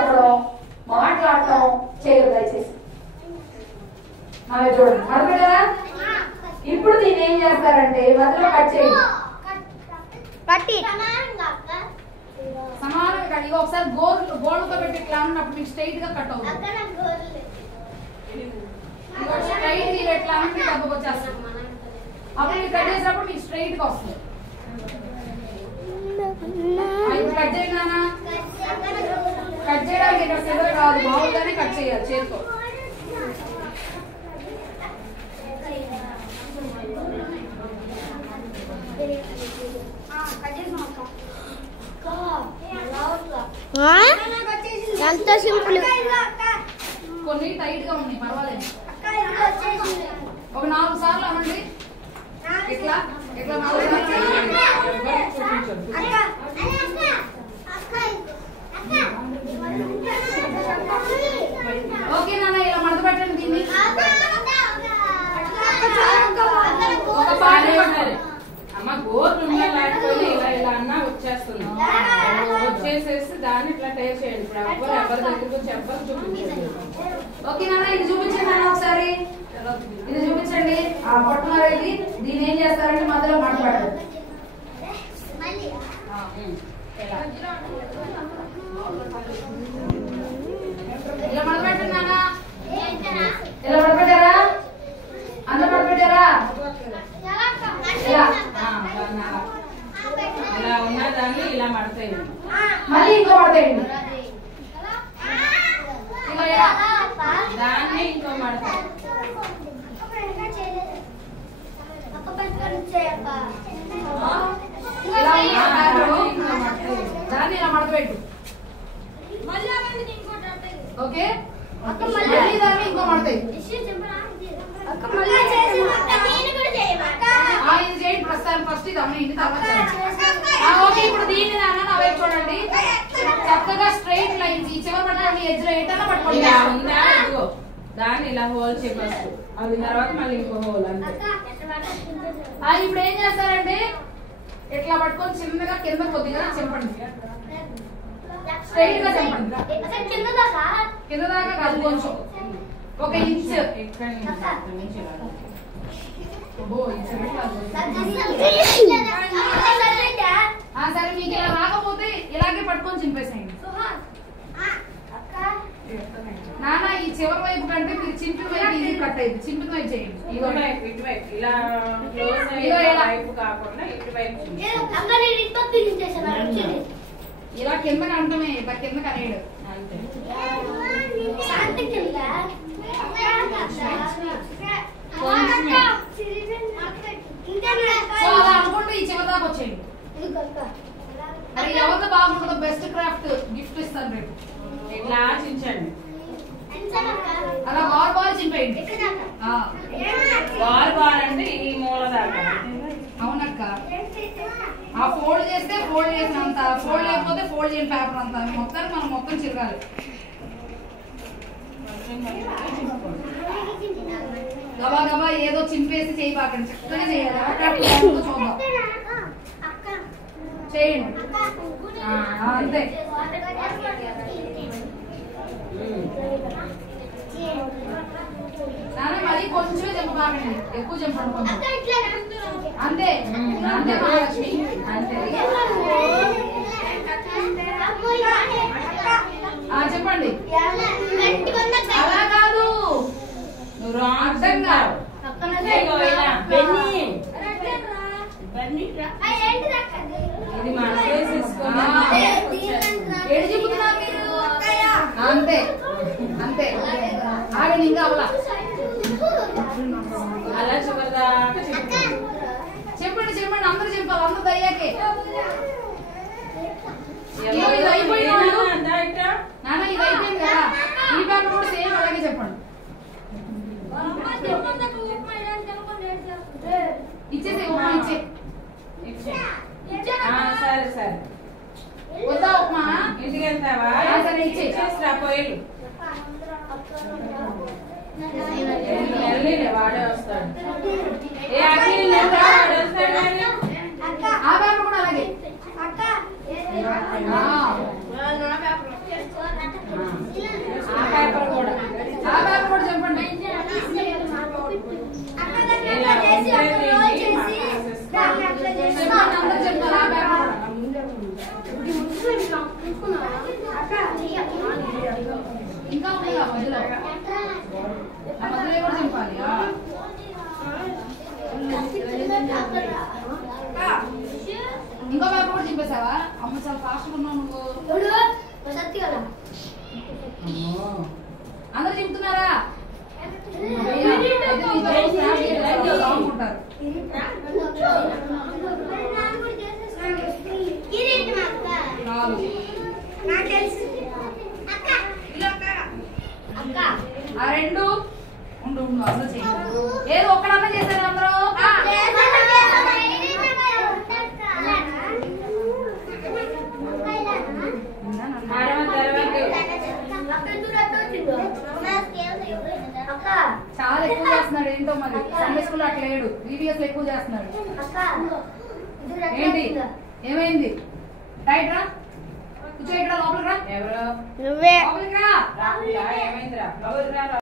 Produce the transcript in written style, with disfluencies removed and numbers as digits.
చెప్పడం మాట్లాడటం చేయరు దయచేసి. చూడండి మడపెట్టారా? ఇప్పుడు దీన్ని ఏం చేస్తారంటే మధ్యలో కట్ చేయండి. సమానంగా కట్. ఇక ఒకసారి గోళ్ళతో పెట్టి ఇట్లా అన్నప్పుడు మీకు స్ట్రైట్ గా కట్ అవుతుంది. స్ట్రైట్ ఎట్లా అంటే డబ్బు వచ్చేస్తుంది. అప్పుడు మీరు కట్ చేసినప్పుడు మీకు స్ట్రైట్ గా వస్తుంది. కట్ చేయనా? కట్ చేయడానికి ఇక్కడ సిజర్ కాదు, మామూలుగానే కట్ చేయాలి చేతితో. ఎంత సింపుల్. కొన్ని టైట్ గా ఉన్నాయి, పర్వాలేదు. ఒక 4 సార్లు అనండి. ఇట్లా ఇట్లా 4 సార్లు. ఓకే నాన్న, ఇలా మడత పెట్టండి దీన్ని. ఒక పాట అమ్మ గోరు లేకపోతే ఇలా ఇలా అన్నా వచ్చేస్తుంది. వచ్చేసేసి దాన్ని ఇట్లా టేస్ట్ చేయండి. ఇప్పుడు ఎవరి దగ్గరకు చెప్పని చూపించండి. ఓకే నాన్న, ఇది చూపించండి నాన్న ఒకసారి. ఇది చూపించండి. ఆ పట్టుమారేది దీన్ని ఏం చేస్తారంటే మధ్యలో మాట్లాడారు. ఇలా మడపెట్టండి నాన్న. ఇలా మడపెట్టారా? అందరూ మడపెట్టారా? ఇలా ఉన్నదాన్ని ఇలా మడతాయి. మళ్ళీ ఇంకో మడతాయండి. దాన్ని ఇంకో మడతాయి. దాన్ని ఇలా మడతపెట్టు. ఓకే, మళ్ళీ దాన్ని ఇంకో మడతాయి. ఇది చేయండి ప్రస్తుతానికి. ఫస్ట్ ఇది అమ్మాయి తర్వాత. ఓకే, ఇప్పుడు దీన్ని నాన్న నా వైపు చూడండి. చక్కగా స్ట్రైట్ లైన్స్. ఈ చివరి పట్టుకోండి, ఎడ్జ్ లో ఏటన్నా పట్టుకోండి. దాన్ని ఇలా హోల్ చెప్పేస్తారు. అది తర్వాత మళ్ళీ ఇంకో హోల్ అంతే. ఇప్పుడు ఏం చేస్తారంటే ఇట్లా పట్టుకొని చిన్నగా కింద కొద్దిగా చెంపండి. స్ట్రైట్ గా చెంపండి. కింద దాకా కాదు, కొంచెం 1 ఇంచ్. సరే, మీకు ఇలా రాకపోతే ఇలాగే పట్టుకొని చింపేసేయండి నాన్న. ఈ చివరి వైపు కంటే మీరు చింపిన వైపు ఈజీ కట్ అయింది. చింపిన వైపు చేయండి. ఇటువైపు ఇలా వైపు కాకుండా ఇటువైపు ఇలా కిందకి అంటమే, ఇలా కిందకి అనేయడు అంతే. అలా అనుకుంటూ ఈ చివరి దాకా వచ్చేయండి. మరి ఎవరితో బాగుంటుందో బెస్ట్ క్రాఫ్ట్ గిఫ్ట్ ఇస్తాను రేపు. ఇట్లా ఆశించండి. అలా బాల్ చింపేయండి. బాల్ అంటే ఈ మూల దాకా. అవునక్క, ఆ ఫోల్డ్ చేస్తే ఫోల్డ్ చేసినంత, ఫోల్డ్ లేకపోతే ఫోల్డ్ చేయని పేపర్ అంతా మొత్తానికి మనం మొత్తం చిరగాలి. గబా గబా ఏదో చింపేసి చేయబాకండి, చక్కగా చేయాలి. చూద్దాం, చేయండి అంతే. నాన్న మళ్ళీ కొంచెమే చెప్పబాకండి, ఎక్కువ చెప్పండి కొంచెం. అంతే అంతే మహాలక్ష్మి, అంతే. చెప్పండి. అలా కాదు, నువ్వు అర్థంగా ఇది ఏడు చెబుతున్నారు మీరు. అంతే అంతే, ఆగండి ఇంకా అవలా. అలా చివరిదాకా చెప్పండి చెప్పండి, అందరూ చెప్పాలి, అందరూ అయ్యాకే. ఇది అయిపోయిన నాన్న, ఇది అయిపోయింది కదా, ఈ పేపర్ కూడా సేమ్ అలాగే చెప్పండి. ఇచ్చేసి ఉప్మా ఇచ్చే. సరే సరే, వద్దా ఉప్మా? ఇంటికి వెళ్తావా? సరే ఇచ్చేసిరా పోయి. వాడే వస్తాడు. ఆ పేపర్ కూడా అలాగే. చింపాలి ఇంకో పేపర్ కూడా చింపేసావా? అమ్మ చాలా ఫాస్ట్ ఉన్నావు నువ్వు. అందరు చింపుతున్నారా? ఆ రెండు ఉండు అసలు చేయాలి. ఏదో ఒక్కడన్నా చేశారు అందరూ. చాలా ఎక్కువ చేస్తున్నాడు ఏంటో మరి. సండే స్కూల్ అట్లా లేడు, VBS ఎక్కువ చేస్తున్నాడు. ఏంటి ఏమైంది? రైట్ రా, కూర్చో ఇక్కడ లోపలికి రా. ఎవరు లోపలికి రా. ఏమైందిరా?